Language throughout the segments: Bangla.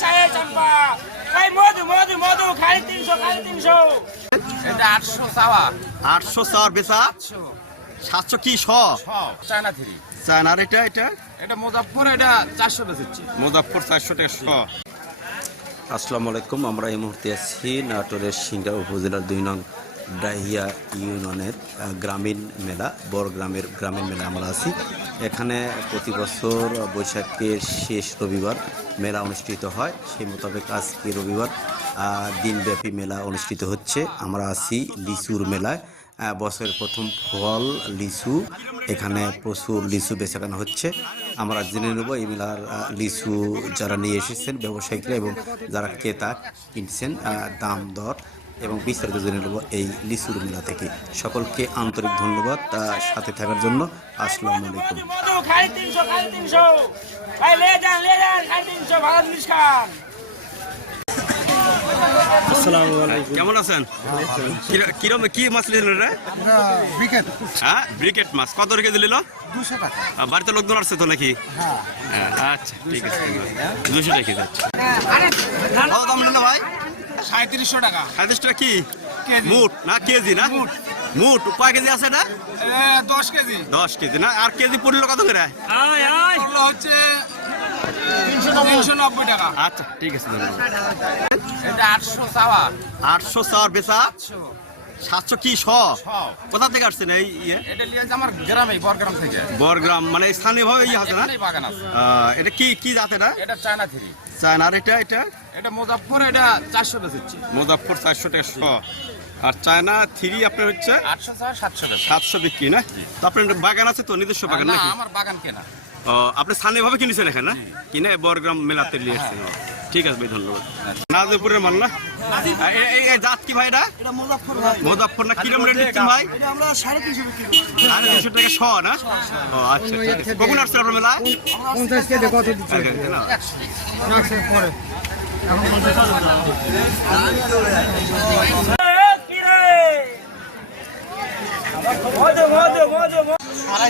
সাড়ে চম্পা মধু মধু মধু খালি তিনশো খালি তিনশো। এটা আটশো চাওয়া। আটশো চার বেচা? সাতশো কি শ? China three. চান এটা এটা? এটা মুজাফর এটা চারশো বেচেছি। মুজাফর চারশো টাকা শ। আসসালামু আলাইকুম আমরা এই মুহূর্তে আছি নাটোরের সিংড়া উপজেলার দুই নং ডাহিয়া ইউনিয়নের গ্রামীণ মেলা, বড় গ্রামের গ্রামীণ মেলা আমরা আছি। এখানে প্রতি বছর বৈশাখের শেষ রবিবার মেলা অনুষ্ঠিত হয়। সেই মোতাবেক আজকে রবিবার দিনব্যাপী মেলা অনুষ্ঠিত হচ্ছে। আমরা আছি লিচুর মেলায়। বছরের প্রথম ফল লিচু। এখানে প্রচুর লিচু বেচাকেনা হচ্ছে। আমরা জেনে নেব এই মেলার লিচু যারা নিয়ে এসেছেন ব্যবসায়িকরা এবং যারা ক্রেতা কিনছেন দাম দর। এবং বিস্তারিত জেনে নেব এই লিচুর মেলা থেকে। সকলকে আন্তরিক ধন্যবাদ আহ, সাথে থাকার জন্য আসসালামু আলাইকুম। কেমন আছেন? কির- কিরম কি মাছ রে? হ্যাঁ ব্রিকেট মাছ। কত দিল বাড়িতে লোকজন আসছে তো নাকি? হ্যাঁ, আচ্ছা ঠিক আছে। দুশো টাকা ভাই? সাঁত্রিশশো টাকা। সাঁত্রিশ টাকা কি মুট না কেজি না? মুট কয় কেজি আছে না দশ কেজি। দশ কেজি না? আর কেজি পড়ল কত করে? হচ্ছে আচ্ছা ঠিক আছে আটশো বেচা? সাতশো কি শ? কোথা থেকে আসছেন এই ইয়ে? আমার গ্রামে বরগ্রাম থেকে। বরগ্রাম মানে স্থানীয়ভাবে ইয়ে আছে না? এটা কি কি জাতে না এটা চায়না থ্রি। চায়না আর এটা এটা? এটা মুজাফর এটা চারশো বেচেছি মুজাফর চারশো টাকা আর চায়না থ্রি আপনার হচ্ছে? আটশো সাতশো সাতশো বিক্রি না? তো আপনার বাগান আছে তো নিজস্ব বাগান না আমার বাগান কেনা। আপনি স্থানীয়ভাবে কিনেছেন এখানে কিনে বরগ্রাম মেলাতে নিয়ে এসছেন। ও, ঠিক আছে ভাই ধন্যবাদ। নাজপুরের মাল না? এই- এই জাত কি ভাই এটা? মুজাফর না? কিরম রেট দিচ্ছেন ভাই সাড়ে তিনশো টাকা শ না? ও আচ্ছা কখন আসছেন আপনার মেলা? আগে, না? এই, কি রে মধু মধু মধু মধু ও,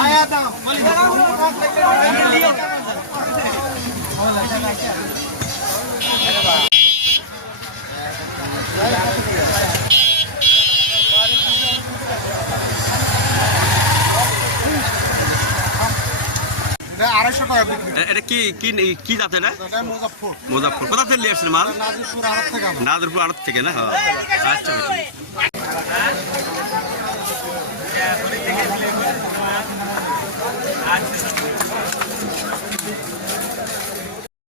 আয়া দাও আড়াইশো টাকা বিক্রি এটা কি কি কি জাত না মুজাফর কোথা থেকে নিয়ে আসছেন মাল? নাজিরপুর আড়ত থেকে না? হ্যাঁ, আচ্ছা।, আচ্ছা।